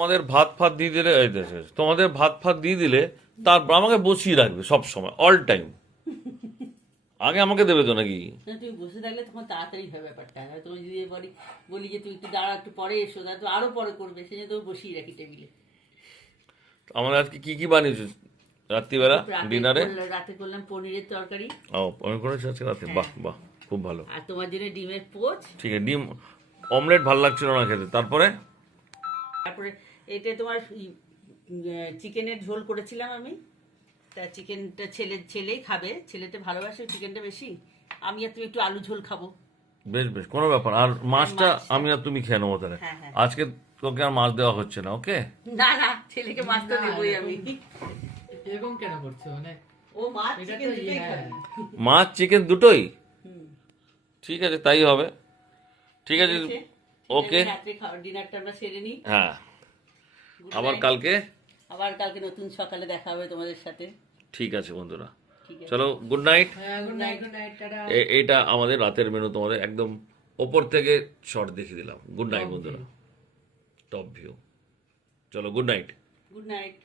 তোমাদের ভাত ফাত দিয়ে দিলে তোমাদের ভাত ফাত দিয়ে দিলে তারপর আমাকে বসিয়ে রাখবে সব সময় অল টাইম। আগে আমাকে দেবে তো নাকি? না, তুমি বসে থাকলে তখন তাড়াতাড়ি হয় ব্যাপারটা। আর তুমি যদি বলি যে তুই একটু দাঁড়া, একটু পরে এসো, তাহলে তো আরো পরে করবে, সেই জন্য তো বসিয়ে রাখি টেবিলে। আমাদের আজকে কি কি বানিয়েছো রাত্রিবেলা ডিনারে? রাতে করলাম পনিরের তরকারি। ও আমি করেছি আজকে রাতে, বাহ বাহ, খুব ভালো। আর তোমার জন্য ডিমের পোচ। ঠিক আছে, ডিম অমলেট ভালো লাগছিল না খেতে, তারপরে? তারপরে এটা তোমার চিকেনের ঝোল করেছিলাম আমি। তা চিকেনটা ছেলেই খাবে, ছেলেটা ভালোবাসে চিকেনটা বেশি। আমি আর তুমি একটু আলু ঝোল খাবো। বেশ বেশ, কোনো ব্যাপার। আর মাছটা আমি আর তুমি খেয়ে নেবো তাহলে। হ্যাঁ, হ্যাঁ। আজকে তোকে আর মাছ দেওয়া হচ্ছে না, ওকে? না না, ছেলেকে মাছ তো দেবই আমি। এরকম কেন করছো মানে? ও মাছ এটা চিকেন তো দুটোই হ্যাঁ। খাবে। মাছ চিকেন দুটোই? হুম। ঠিক আছে, তাই হবে। ঠিক আছে, ঠিক আছে, ওকে। রাত্রে ডিনারটা আমরা সেরে নিই। হ্যাঁ, Good আবার night. কালকে। আবার কালকে নতুন সকালে দেখা হবে তোমাদের সাথে। ঠিক আছে বন্ধুরা, ঠিক আছে। চলো গুড নাইট। হ্যাঁ, good night, good night, tata. এইটা আমাদের রাতের মেনু, তোমাদের একদম ওপর থেকে শর্ট দেখিয়ে দিলাম। গুড নাইট বন্ধুরা, টপ ভিউ। চলো গুড নাইট। Good night.